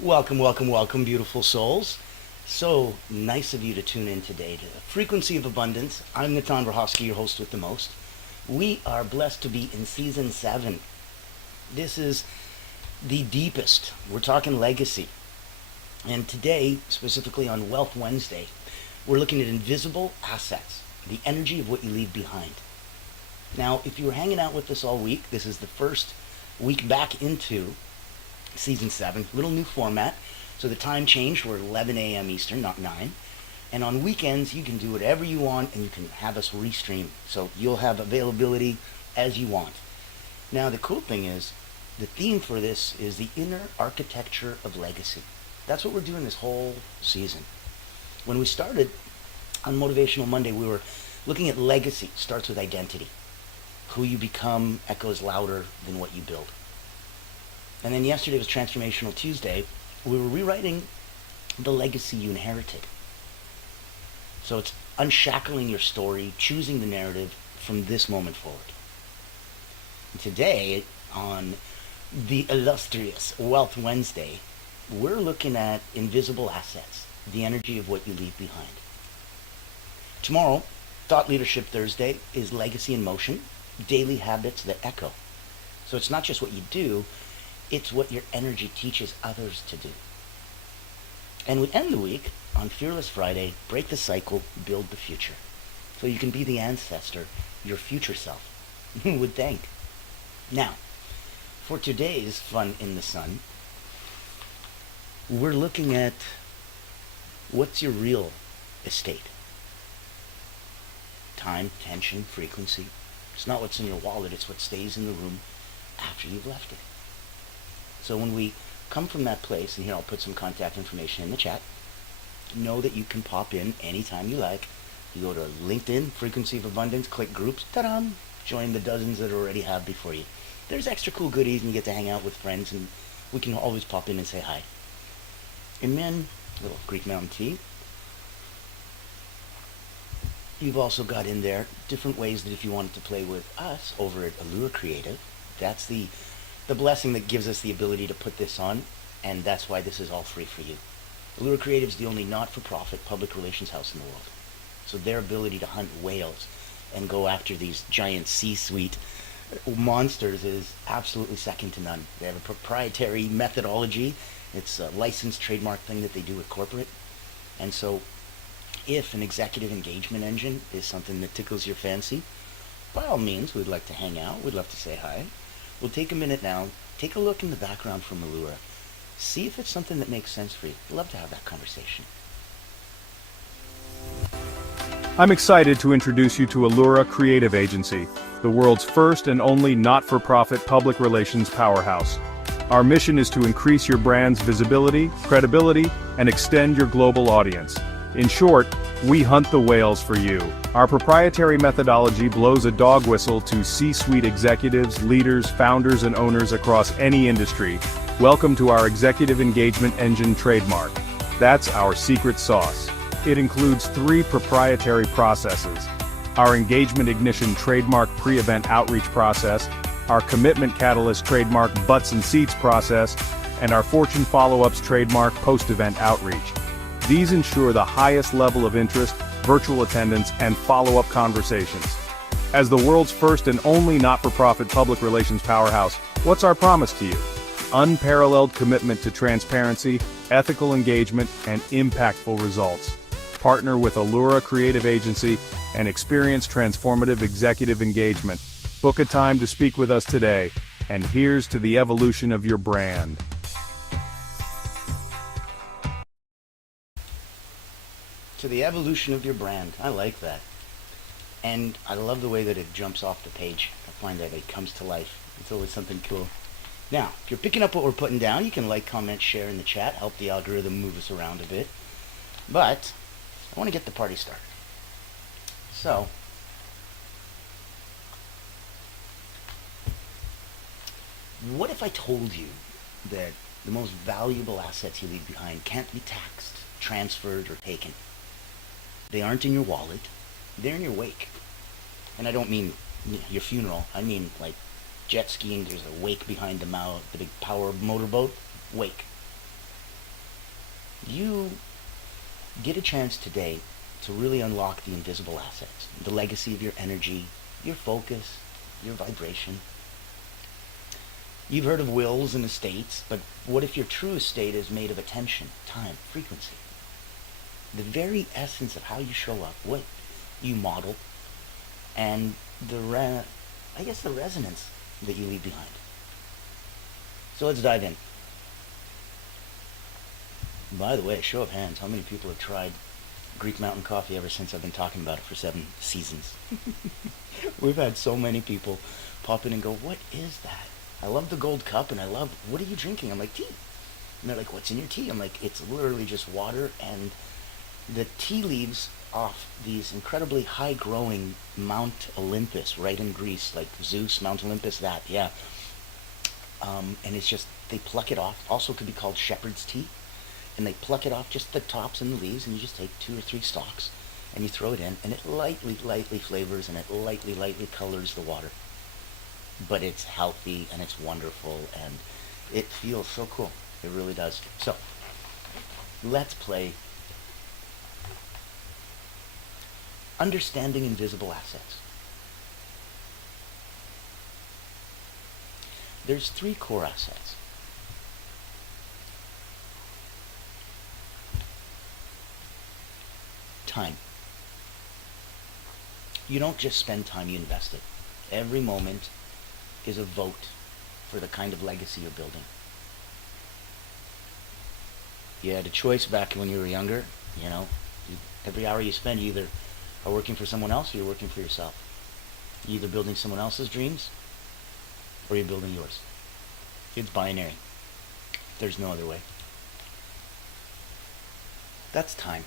Welcome, welcome, welcome, beautiful souls. So nice of you to tune in today to the Frequency of Abundance. I'm Natan Rahovsky, your host with the most. We are blessed to be in season 7. This is the deepest. We're talking legacy. And today, specifically on Wealth Wednesday, we're looking at invisible assets, the energy of what you leave behind. Now, if you were hanging out with us all week, this is the first week back into season 7, little new format. So the time changed, we're 11 a.m. Eastern, not 9. And on weekends, you can do whatever you want and you can have us restream. So you'll have availability as you want. Now, the cool thing is, the theme for this is the inner architecture of legacy. That's what we're doing this whole season. When we started on Motivational Monday, we were looking at legacy. Starts with identity. Who you become echoes louder than what you build. And then yesterday was Transformational Tuesday. We were rewriting the legacy you inherited. So it's unshackling your story, choosing the narrative from this moment forward. And today, on the illustrious Wealth Wednesday, we're looking at invisible assets, the energy of what you leave behind. Tomorrow, Thought Leadership Thursday, is Legacy in Motion, daily habits that echo. So it's not just what you do, it's what your energy teaches others to do. And we end the week on Fearless Friday, break the cycle, build the future. So you can be the ancestor your future self would thank. Now, for today's Fun in the Sun, we're looking at what's your real estate. Time, tension, frequency. It's not what's in your wallet, it's what stays in the room after you've left it. So when we come from that place, and here I'll put some contact information in the chat, know that you can pop in anytime you like. You go to LinkedIn, Frequency of Abundance, click groups, ta-da, join the dozens that already have before you. There's extra cool goodies, and you get to hang out with friends, and we can always pop in and say hi. And then, little Greek Mountain Tea. You've also got in there different ways that if you wanted to play with us over at Allure Creative, that's the blessing that gives us the ability to put this on, and that's why this is all free for you. Allure Creative is the only not-for-profit public relations house in the world. So their ability to hunt whales and go after these giant C-suite monsters is absolutely second to none. They have a proprietary methodology. It's a licensed trademark thing that they do with corporate. And so if an executive engagement engine is something that tickles your fancy, by all means, we'd like to hang out. We'd love to say hi. We'll take a minute now, take a look in the background from Allura. See if it's something that makes sense for you. We'd love to have that conversation. I'm excited to introduce you to Allura Creative Agency, the world's first and only not-for-profit public relations powerhouse. Our mission is to increase your brand's visibility, credibility, and extend your global audience. In short, we hunt the whales for you. Our proprietary methodology blows a dog whistle to C-suite executives, leaders, founders, and owners across any industry. Welcome to our Executive Engagement Engine trademark. That's our secret sauce. It includes 3 proprietary processes: our Engagement Ignition trademark pre-event outreach process, our Commitment Catalyst trademark butts and seats process, and our Fortune Follow-ups trademark post-event outreach. These ensure the highest level of interest, virtual attendance, and follow-up conversations. As the world's first and only not-for-profit public relations powerhouse, what's our promise to you? Unparalleled commitment to transparency, ethical engagement, and impactful results. Partner with Allura Creative Agency and experience transformative executive engagement. Book a time to speak with us today, and here's to the evolution of your brand. To the evolution of your brand. I like that. And I love the way that it jumps off the page. I find that it comes to life. It's always something cool. Now, if you're picking up what we're putting down, you can like, comment, share in the chat, help the algorithm move us around a bit. But I want to get the party started. So, what if I told you that the most valuable assets you leave behind can't be taxed, transferred, or taken? They aren't in your wallet, they're in your wake. And I don't mean your funeral, I mean like jet skiing, there's a wake behind the big power motorboat, wake. You get a chance today to really unlock the invisible assets, the legacy of your energy, your focus, your vibration. You've heard of wills and estates, but what if your true estate is made of attention, time, frequency? The very essence of how you show up, what you model, and the resonance that you leave behind. So let's dive in. By the way, show of hands, how many people have tried Greek Mountain Coffee ever since I've been talking about it for 7 seasons? We've had so many people pop in and go, what is that? I love the gold cup, and I love, what are you drinking? I'm like, tea. And they're like, what's in your tea? I'm like, it's literally just water and the tea leaves off these incredibly high-growing Mount Olympus right in Greece, like Zeus, Mount Olympus, that, yeah. And it's just, they pluck it off. Also could be called shepherd's tea. And they pluck it off, just the tops and the leaves, and you just take 2 or 3 stalks, and you throw it in, and it lightly flavors, and it lightly colors the water. But it's healthy, and it's wonderful, and it feels so cool. It really does. So, let's play Understanding Invisible Assets. There's 3 core assets. Time. You don't just spend time, you invest it. Every moment is a vote for the kind of legacy you're building. You had a choice back when you were younger, every hour you spend, you either are working for someone else or you're working for yourself. You're either building someone else's dreams or you're building yours. It's binary. There's no other way. That's time.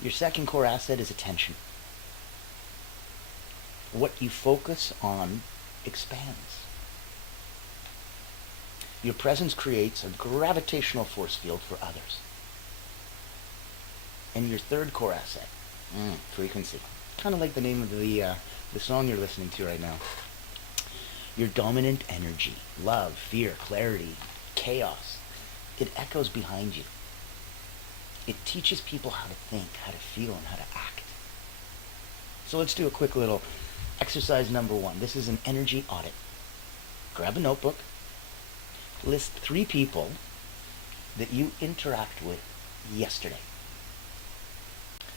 Your second core asset is attention. What you focus on expands. Your presence creates a gravitational force field for others. And your third core asset, frequency. Kind of like the name of the song you're listening to right now. Your dominant energy, love, fear, clarity, chaos, it echoes behind you. It teaches people how to think, how to feel, and how to act. So let's do a quick little exercise number 1. This is an energy audit. Grab a notebook. List 3 people that you interact with yesterday.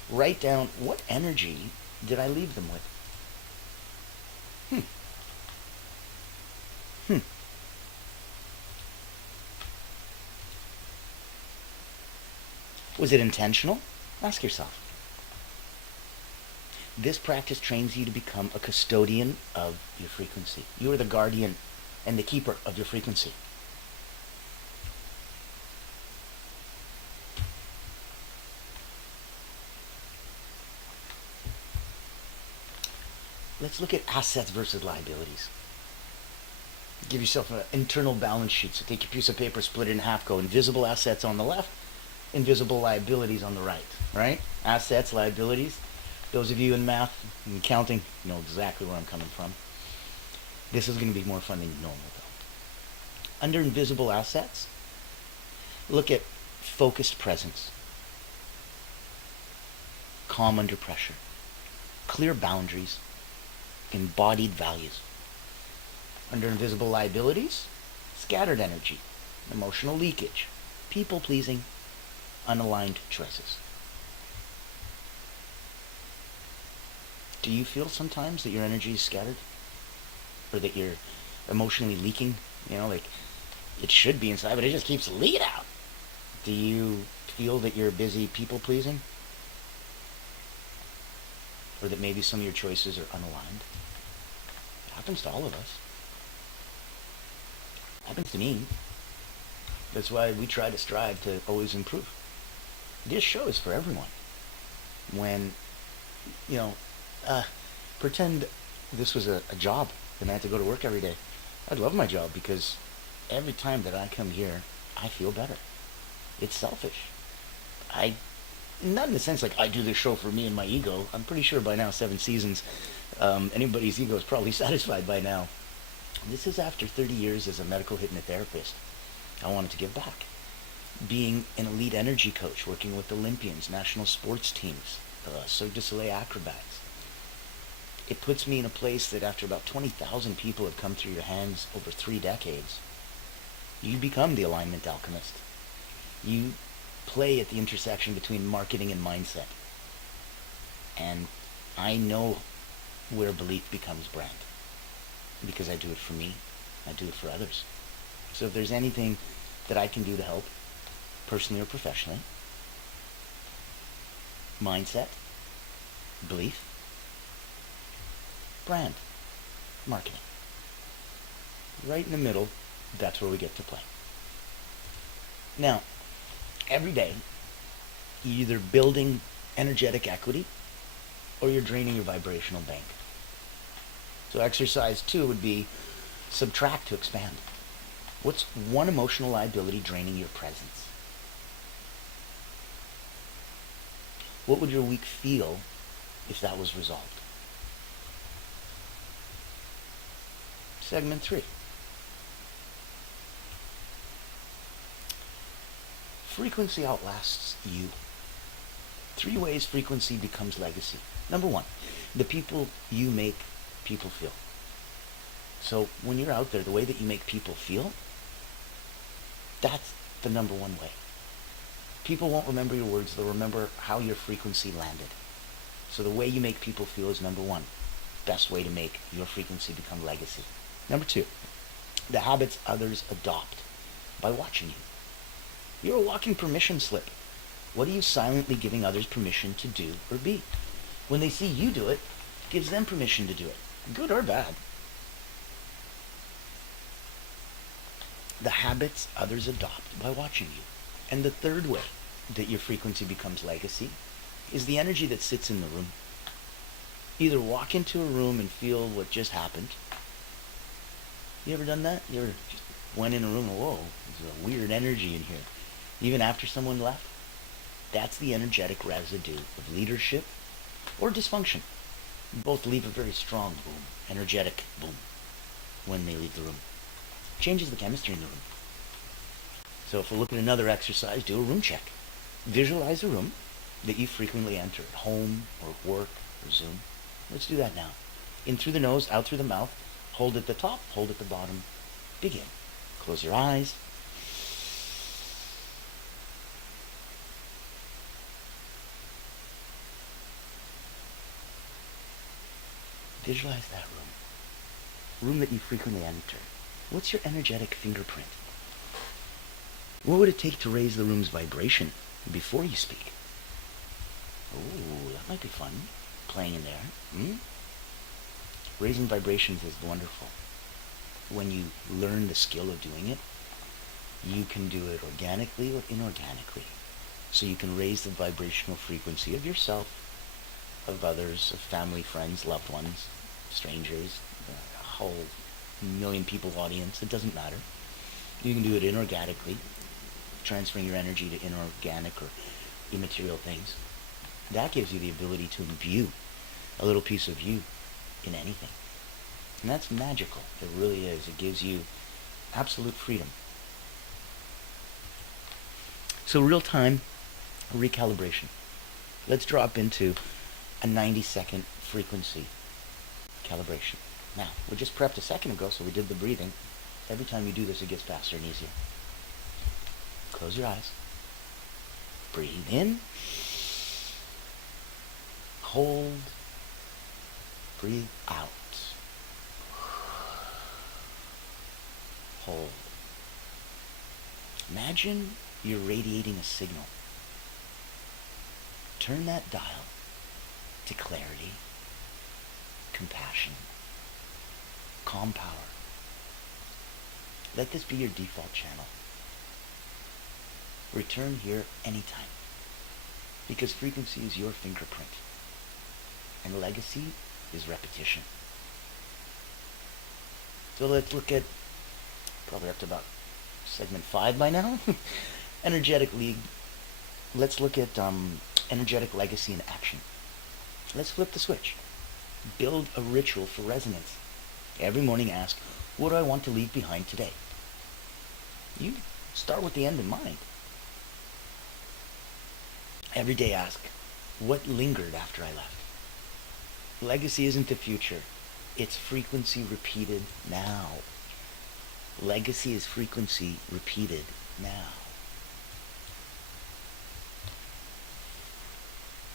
Write down, what energy did I leave them with? Was it intentional? Ask yourself. This practice trains you to become a custodian of your frequency. You are the guardian and the keeper of your frequency. Let's look at assets versus liabilities. Give yourself an internal balance sheet. So take your piece of paper, split it in half, go invisible assets on the left, invisible liabilities on the right? Assets, liabilities. Those of you in math and counting know exactly where I'm coming from. This is going to be more fun than normal, though. Under invisible assets, look at focused presence, calm under pressure, clear boundaries, embodied values. Under invisible liabilities, scattered energy, emotional leakage, people-pleasing, unaligned choices. Do you feel sometimes that your energy is scattered? Or that you're emotionally leaking? Like it should be inside, but it just keeps leaking out. Do you feel that you're busy people-pleasing? Or that maybe some of your choices are unaligned? It happens to all of us. It happens to me. That's why we try to strive to always improve. This show is for everyone. When, pretend this was a job and I had to go to work every day. I'd love my job because every time that I come here, I feel better. It's selfish. Not in the sense like I do this show for me and my ego. I'm pretty sure by now, 7 seasons, anybody's ego is probably satisfied by now. This is after 30 years as a medical hypnotherapist. I wanted to give back. being an elite energy coach, working with Olympians, national sports teams, Cirque du Soleil acrobats. It puts me in a place that after about 20,000 people have come through your hands over 3 decades, you become the alignment alchemist. You play at the intersection between marketing and mindset. And I know where belief becomes brand. Because I do it for me, I do it for others. So if there's anything that I can do to help, personally or professionally, mindset, belief, brand, marketing. Right in the middle, that's where we get to play. Now, every day, you're either building energetic equity or you're draining your vibrational bank. So exercise 2 would be subtract to expand. What's one emotional liability draining your presence? What would your week feel if that was resolved? Segment 3. Frequency outlasts you. 3 ways frequency becomes legacy. Number 1, the people you make people feel. So when you're out there, the way that you make people feel, that's the number 1 way. People won't remember your words, they'll remember how your frequency landed. So the way you make people feel is number 1. Best way to make your frequency become legacy. Number 2, the habits others adopt by watching you. You're a walking permission slip. What are you silently giving others permission to do or be? When they see you do it, it gives them permission to do it, good or bad. The habits others adopt by watching you. And the 3rd way that your frequency becomes legacy is the energy that sits in the room. Either walk into a room and feel what just happened. You ever done that? You ever just went in a room and, whoa, there's a weird energy in here. Even after someone left? That's the energetic residue of leadership or dysfunction. Both leave a very strong boom, energetic boom, when they leave the room. Changes the chemistry in the room. So if we look at another exercise, do a room check. Visualize a room that you frequently enter at home or at work or Zoom. Let's do that now. In through the nose, out through the mouth. Hold at the top, hold at the bottom. Begin. Close your eyes. Visualize that room. Room that you frequently enter. What's your energetic fingerprint? What would it take to raise the room's vibration before you speak? Oh, that might be fun. Playing in there. Raising vibrations is wonderful. When you learn the skill of doing it, you can do it organically or inorganically. So you can raise the vibrational frequency of yourself, of others, of family, friends, loved ones, strangers, a whole million people audience. It doesn't matter. You can do it inorganically, transferring your energy to inorganic or immaterial things. That gives you the ability to imbue a little piece of you in anything. And that's magical. It really is. It gives you absolute freedom. So real-time recalibration. Let's drop into a 90-second frequency calibration. Now, we just prepped a second ago, so we did the breathing. Every time you do this, it gets faster and easier. Close your eyes. Breathe in. Hold. Breathe out. Hold. Imagine you're radiating a signal. Turn that dial to clarity, compassion, calm power. Let this be your default channel. Return here anytime, because frequency is your fingerprint, and legacy is repetition. So let's look at, probably up to about segment 5 by now, energetic league. Let's look at energetic legacy in action. Let's flip the switch. Build a ritual for resonance. Every morning ask, what do I want to leave behind today? You start with the end in mind. Every day ask, what lingered after I left? Legacy isn't the future. It's frequency repeated now. Legacy is frequency repeated now.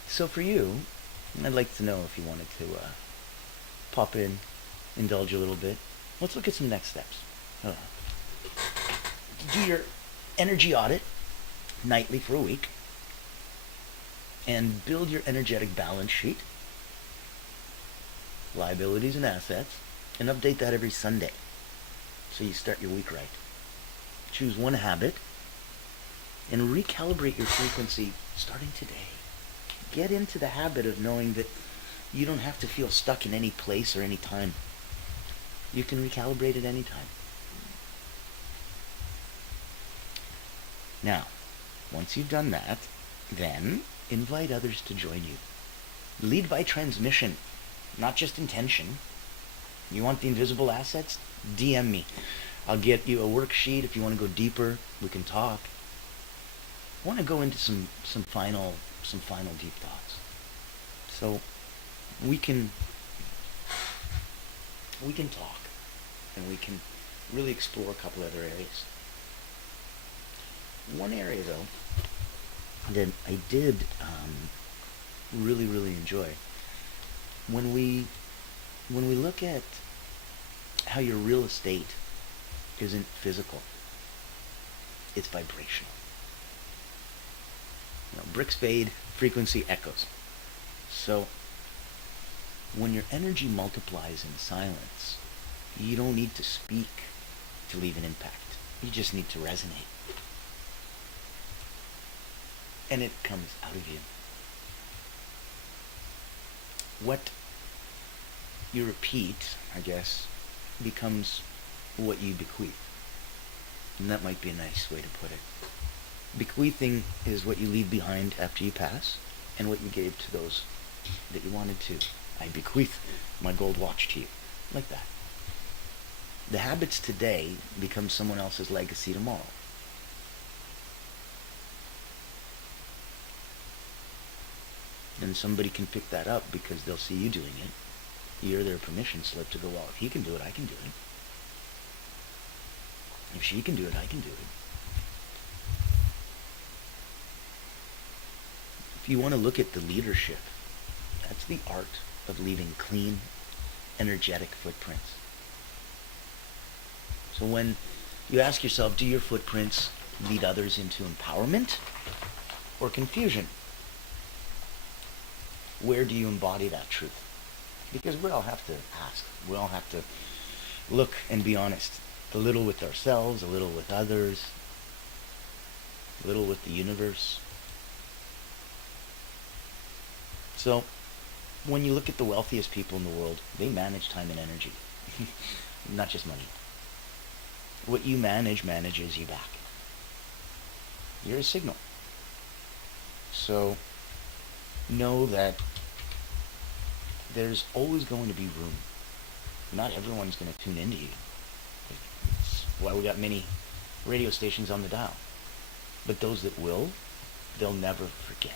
So for you, I'd like to know if you wanted to pop in, indulge a little bit. Let's look at some next steps. Do your energy audit nightly for a week and build your energetic balance sheet, liabilities and assets, and update that every Sunday so you start your week right. Choose one habit and recalibrate your frequency starting today. Get into the habit of knowing that you don't have to feel stuck in any place or any time. You can recalibrate at any time. Now, once you've done that, then invite others to join you. Lead by transmission, not just intention. You want the invisible assets? DM me. I'll get you a worksheet. If you want to go deeper, we can talk. I want to go into some final deep thoughts. So we can talk, and we can really explore a couple other areas. One area though that I did really enjoy, when we look at how your real estate isn't physical, it's vibrational. Bricks fade, frequency echoes. So when your energy multiplies in silence, you don't need to speak to leave an impact. You just need to resonate. And it comes out of you. What you repeat, I guess, becomes what you bequeath. And that might be a nice way to put it. Bequeathing is what you leave behind after you pass, and what you gave to those that you wanted to. I bequeath my gold watch to you. Like that. The habits today become someone else's legacy tomorrow. And somebody can pick that up because they'll see you doing it. You're their permission slip to go, well, if he can do it, I can do it. If she can do it, I can do it. If you want to look at the leadership, that's the art of leaving clean, energetic footprints. So when you ask yourself, do your footprints lead others into empowerment or confusion? Where do you embody that truth? Because we all have to ask. We all have to look and be honest. A little with ourselves, a little with others, a little with the universe. So, when you look at the wealthiest people in the world, they manage time and energy. Not just money. What you manage manages you back. You're a signal. So, know that there's always going to be room. Not everyone's going to tune into you. That's why we got many radio stations on the dial. But those that will, they'll never forget.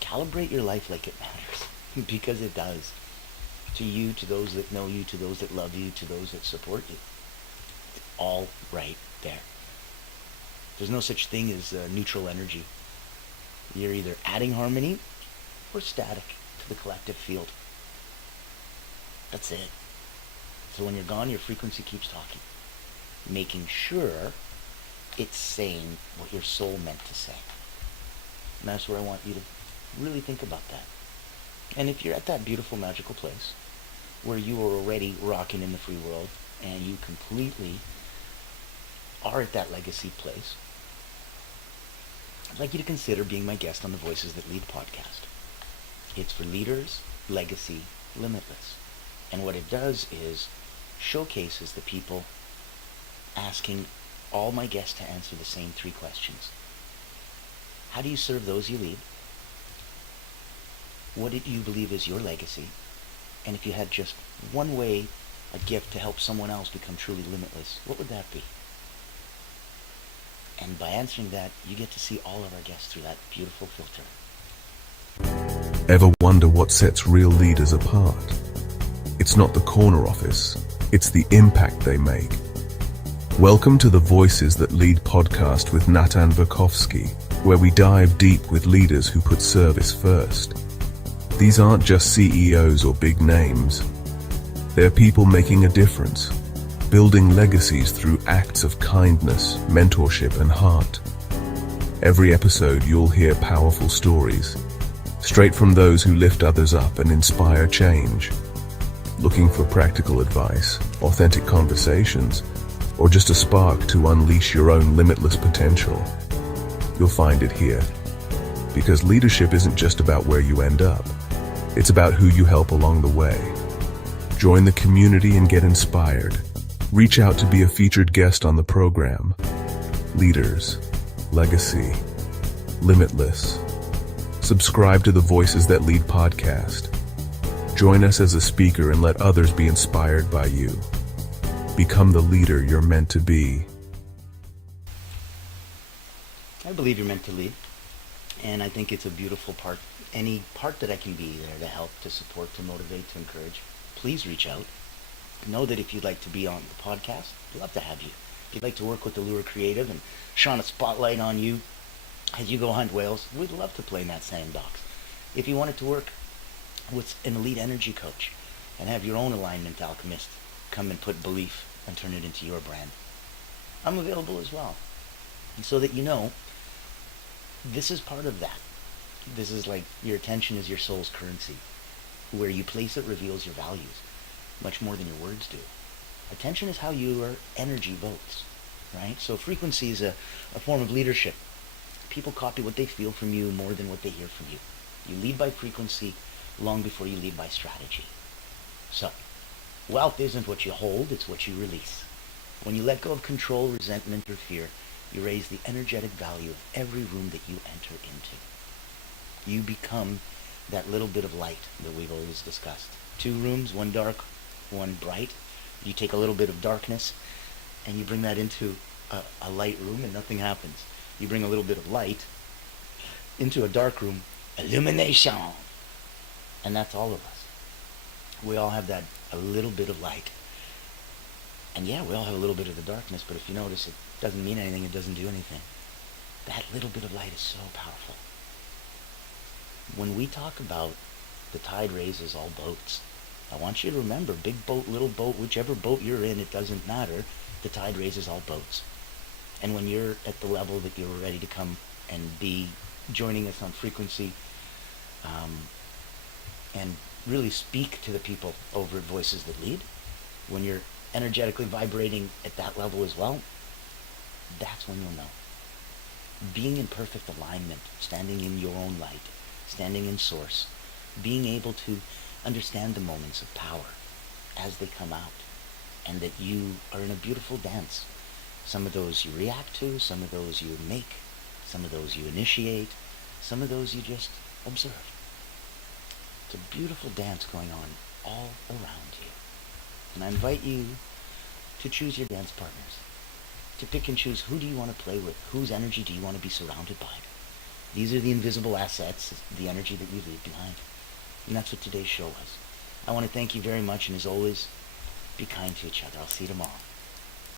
Calibrate your life like it matters. Because it does. To you, to those that know you, to those that love you, to those that support you. It's all right there. There's no such thing as neutral energy. You're either adding harmony or static to the collective field. That's it. So when you're gone, your frequency keeps talking, making sure it's saying what your soul meant to say. And that's where I want you to really think about that. And if you're at that beautiful, magical place where you are already rocking in the free world and you completely are at that legacy place, I'd like you to consider being my guest on the Voices That Lead podcast. It's for leaders, legacy, limitless. And what it does is showcases the people asking all my guests to answer the same 3 questions. How do you serve those you lead? What do you believe is your legacy? And if you had just one way, a gift to help someone else become truly limitless, what would that be? And by answering that, you get to see all of our guests through that beautiful filter. Ever wonder what sets real leaders apart? It's not the corner office, it's the impact they make. Welcome to the Voices That Lead podcast with Natan Verkovsky, where we dive deep with leaders who put service first. These aren't just CEOs or big names. They're people making a difference, building legacies through acts of kindness, mentorship, and heart. Every episode you'll hear powerful stories, straight from those who lift others up and inspire change. Looking for practical advice, authentic conversations, or just a spark to unleash your own limitless potential? You'll find it here. Because leadership isn't just about where you end up, it's about who you help along the way. Join the community and get inspired. Reach out to be a featured guest on the program. Leaders, Legacy, Limitless. Subscribe to the Voices That Lead podcast. Join us as a speaker and let others be inspired by you. Become the leader you're meant to be. I believe you're meant to lead, and I think it's a beautiful part. Any part that I can be there to help, to support, to motivate, to encourage, please reach out. Know that if you'd like to be on the podcast, we'd love to have you. If you'd like to work with Allura Creative and shine a spotlight on you as you go hunt whales, we'd love to play in that sandbox. If you wanted to work with an elite energy coach and have your own alignment alchemist come and put belief and turn it into your brand, I'm available as well. And so that you know, this is part of that. This is like your attention is your soul's currency. Where you place it reveals your values, much more than your words do. Attention is how your energy votes, right? So frequency is a form of leadership. People copy what they feel from you more than what they hear from you. You lead by frequency long before you lead by strategy. So, wealth isn't what you hold, it's what you release. When you let go of control, resentment, or fear, you raise the energetic value of every room that you enter into. You become that little bit of light that we've always discussed. 2 rooms, one dark, one bright. You take a little bit of darkness and you bring that into a light room and nothing happens. You bring a little bit of light into a dark room, illumination. And that's all of us. We all have that, a little bit of light. And yeah, we all have a little bit of the darkness, but if you notice, it doesn't mean anything, it doesn't do anything. That little bit of light is so powerful. When we talk about the tide raises all boats, I want you to remember, big boat, little boat, whichever boat you're in, it doesn't matter. The tide raises all boats. And when you're at the level that you're ready to come and be joining us on frequency, and really speak to the people over at Voices That Lead, when you're energetically vibrating at that level as well, that's when you'll know. Being in perfect alignment, standing in your own light, standing in source, being able to understand the moments of power as they come out, and that you are in a beautiful dance. Some of those you react to, some of those you make, some of those you initiate, some of those you just observe. It's a beautiful dance going on all around you. And I invite you to choose your dance partners, to pick and choose who do you want to play with, whose energy do you want to be surrounded by. These are the invisible assets, the energy that you leave behind. And that's what today's show was. I want to thank you very much, and as always, be kind to each other. I'll see you tomorrow.